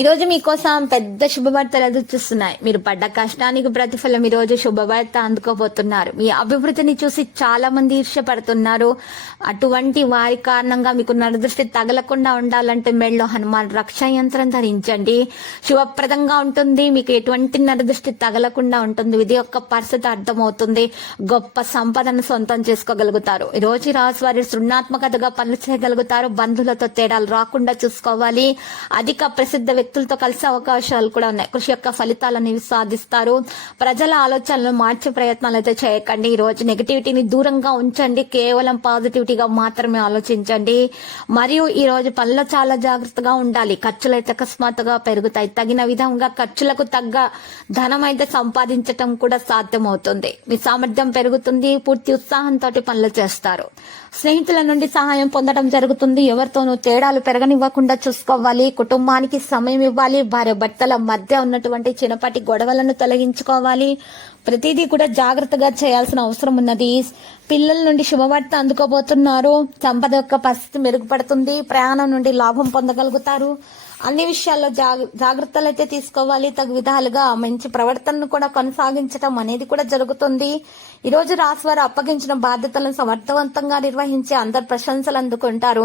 ఈరోజు మీకోసం పెద్ద శుభవార్తలు ఎదురుచూస్తున్నాయి. మీరు పడ్డ కష్టానికి ప్రతిఫలం ఈ రోజు శుభవార్త అందుకోబోతున్నారు. మీ అభివృద్ధిని చూసి చాలా మంది ఈర్ష్యపడుతున్నారు. అటువంటి వారి కారణంగా మీకు నరదృష్టి తగలకుండా ఉండాలంటే మెళ్ళో హనుమాన్ రక్షా యంత్రం ధరించండి. శుభప్రదంగా ఉంటుంది. మీకు ఎటువంటి నరదృష్టి తగలకుండా ఉంటుంది. ఇది యొక్క పరిస్థితి అర్థమవుతుంది. గొప్ప సంపదను సొంతం చేసుకోగలుగుతారు. ఈ రోజు వారి సృణాత్మకతగా పనులు చేయగలుగుతారు. బంధువులతో తేడాలు రాకుండా చూసుకోవాలి. అధిక ప్రసిద్ధ వ్యక్తులతో కలిసే అవకాశాలు కూడా ఉన్నాయి. కృషి యొక్క ఫలితాలను సాధిస్తారు. ప్రజల ఆలోచనలు మార్చే ప్రయత్నాలు అయితే చేయకండి. ఈ రోజు నెగిటివిటీని దూరంగా ఉంచండి. కేవలం పాజిటివిటీగా మాత్రమే ఆలోచించండి. మరియు ఈ రోజు పనులు చాలా జాగ్రత్తగా ఉండాలి. ఖర్చులు అయితే అకస్మాత్తుగా పెరుగుతాయి. తగిన విధంగా ఖర్చులకు తగ్గ ధనం అయితే సంపాదించటం కూడా సాధ్యమవుతుంది. మీ సామర్థ్యం పెరుగుతుంది. పూర్తి ఉత్సాహంతో పనులు చేస్తారు. స్నేహితుల నుండి సహాయం పొందడం జరుగుతుంది. ఎవరితోనూ తేడాలు పెరగనివ్వకుండా చూసుకోవాలి. కుటుంబానికి సమయం ఇవ్వాలి భార్య భర్తల మధ్య ఉన్నటువంటి చిన్నపాటి గొడవలను తొలగించుకోవాలి. ప్రతిదీ కూడా జాగ్రత్తగా చేయాల్సిన అవసరం ఉన్నది. పిల్లల నుండి శుభవార్త అందుకోబోతున్నారు. సంపద యొక్క పరిస్థితి మెరుగుపడుతుంది. ప్రయాణం నుండి లాభం పొందగలుగుతారు. అన్ని విషయాల్లో జాగ్రత్తలు అయితే తీసుకోవాలి. తగు విధాలుగా మంచి ప్రవర్తనను కూడా కొనసాగించడం అనేది కూడా జరుగుతుంది. ఈ రోజు రాశి వారు అప్పగించిన బాధ్యతలను సమర్థవంతంగా నిర్వహించి అందరు ప్రశంసలు అందుకుంటారు.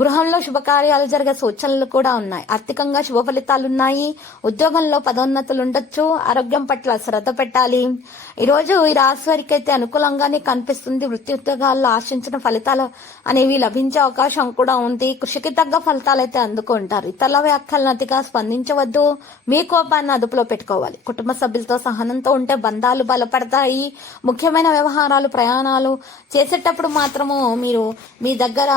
గృహంలో శుభకార్యాలు జరిగే సూచనలు కూడా ఉన్నాయి. ఆర్థికంగా శుభ ఫలితాలు ఉన్నాయి. ఉద్యోగంలో పదోన్నతులు ఉండొచ్చు. ఆరోగ్యం పట్ల శ్రద్ధ పెట్టాలి. ఈ రోజు ఈ రాశి వారికి అయితే అనుకూలంగానే కనిపిస్తుంది. వృత్తి ఉద్యోగాల్లో ఆశించిన ఫలితాలు అనేవి లభించే అవకాశం కూడా ఉంది. కృషికి తగ్గ ఫలితాలు అయితే అందుకుంటారు. ఇతరుల వ్యాఖ్యలను అతిగా స్పందించవద్దు. మీ కోపాన్ని అదుపులో పెట్టుకోవాలి. కుటుంబ సభ్యులతో సహనంతో ఉంటే బంధాలు బలపడతాయి. ముఖ్యమైన వ్యవహారాలు ప్రయాణాలు చేసేటప్పుడు మాత్రము మీరు మీ దగ్గర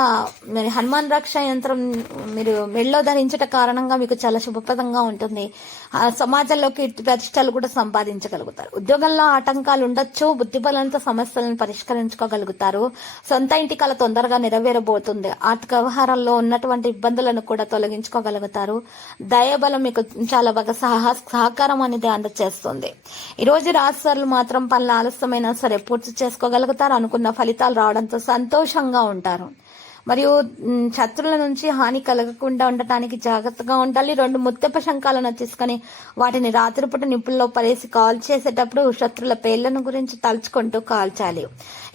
మరి హనుమాన్ రక్ష యంత్రం మీరు మెళ్ళో ధరించట కారణంగా మీకు చాలా శుభప్రదంగా ఉంటుంది. ఆ సమాజంలో కీర్తి ప్రతిష్టలు కూడా సంపాదించగలుగుతారు. ఉద్యోగంలో ఆటంకాలు ఉండొచ్చు. బుద్ధి బలంతో సమస్యలను పరిష్కరించుకోగలుగుతారు సొంత ఇంటి కళ తొందరగా నెరవేరబోతుంది. ఆర్థిక వ్యవహారాల్లో ఉన్నటువంటి ఇబ్బందులను కూడా తొలగించుకోగలుగుతారు. దయబలం మీకు చాలా బాగా సహ సహకారం అనేది అందచేస్తుంది. ఈ రోజు రాశివారులు మాత్రం పనులు ఆలస్యమైనా సరే పూర్తి చేసుకోగలుగుతారు. అనుకున్న ఫలితాలు రావడంతో సంతోషంగా ఉంటారు. మరియు శత్రువుల నుంచి హాని కలగకుండా ఉండటానికి జాగ్రత్తగా ఉండాలి. రెండు ముత్తెప్ప శంఖాలను తీసుకొని వాటిని రాత్రిపూట నిప్పుల్లో పడేసి కాల్ చేసేటప్పుడు శత్రుల పేర్లను గురించి తలుచుకుంటూ కాల్చాలి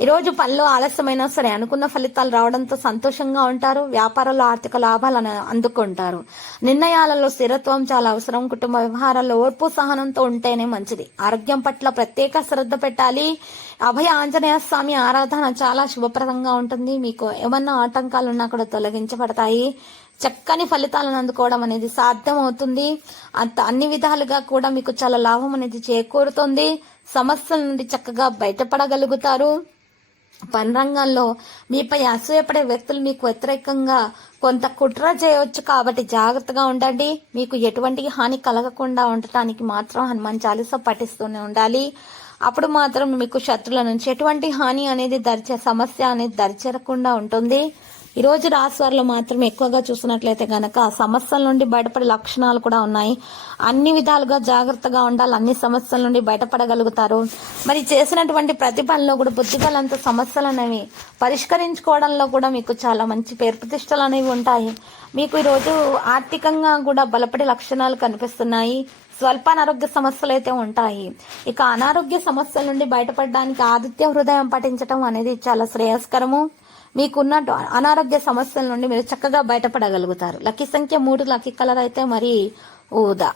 ఈ రోజు పనిలో ఆలస్యమైనా సరే అనుకున్న ఫలితాలు రావడంతో సంతోషంగా ఉంటారు. వ్యాపారంలో ఆర్థిక లాభాలను అందుకుంటారు. నిర్ణయాలలో స్థిరత్వం చాలా అవసరం. కుటుంబ వ్యవహారాల్లో ఓర్పు సహనంతో ఉంటేనే మంచిది. ఆరోగ్యం పట్ల ప్రత్యేక శ్రద్ధ పెట్టాలి. అభయ ఆంజనేయ స్వామి ఆరాధన చాలా శుభప్రదంగా ఉంటుంది. మీకు ఏమన్నా ఆట ఉన్నా కూడా తొలగించబడతాయి. చక్కని ఫలితాలను అందుకోవడం అనేది సాధ్యం అవుతుంది అంత అన్ని విధాలుగా కూడా మీకు చాలా లాభం అనేది చేకూరుతుంది. సమస్యల నుండి చక్కగా బయటపడగలుగుతారు. పని రంగంలో మీపై అసూయపడే వ్యక్తులు మీకు వ్యతిరేకంగా కొంత కుట్ర చేయవచ్చు కాబట్టి జాగ్రత్తగా ఉండండి. మీకు ఎటువంటి హాని కలగకుండా ఉండటానికి మాత్రం హనుమాన్ చాలీసా పఠిస్తూనే ఉండాలి. అప్పుడు మాత్రం మీకు శత్రుల నుంచి ఎటువంటి హాని అనేది దరిచే సమస్య అనేది దరిచేరకుండా ఉంటుంది. ఈ రోజు రాశివారిలో మాత్రం ఎక్కువగా చూసినట్లయితే గనక సమస్యల నుండి బయటపడే లక్షణాలు కూడా ఉన్నాయి. అన్ని విధాలుగా జాగ్రత్తగా ఉండాలి. అన్ని సమస్యల నుండి బయటపడగలుగుతారు. మరి చేసినటువంటి ప్రతి పనిలో కూడా బుద్ధిబలంతో సమస్యలు అనేవి పరిష్కరించుకోవడంలో కూడా మీకు చాలా మంచి పేరు ప్రతిష్టలు అనేవి ఉంటాయి. మీకు ఈరోజు ఆర్థికంగా కూడా బలపడే లక్షణాలు కనిపిస్తున్నాయి. స్వల్ప అనారోగ్య సమస్యలు అయితే ఉంటాయి. ఇక అనారోగ్య సమస్యల నుండి బయటపడడానికి ఆదిత్య హృదయం పఠించడం అనేది చాలా శ్రేయస్కరము. మీకున్న అనారోగ్య సమస్యల నుండి మీరు చక్కగా బయటపడగలుగుతారు. లక్కీ సంఖ్య మూడు లక్కీ కలర్ అయితే మరి ఊదా.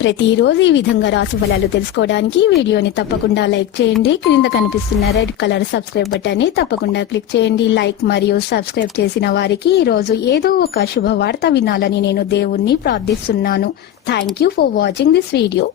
ప్రతిరోజు ఈ విధంగా రాశి ఫలాలు తెలుసుకోవడానికి వీడియోని తప్పకుండా లైక్ చేయండి. క్రింద కనిపిస్తున్న రెడ్ కలర్ సబ్స్క్రైబ్ బటన్ని తప్పకుండా క్లిక్ చేయండి. లైక్ మరియు సబ్స్క్రైబ్ చేసిన వారికి ఈ రోజు ఏదో ఒక శుభవార్త వినాలని నేను దేవుణ్ణి ప్రార్థిస్తున్నాను. Thank you for watching this video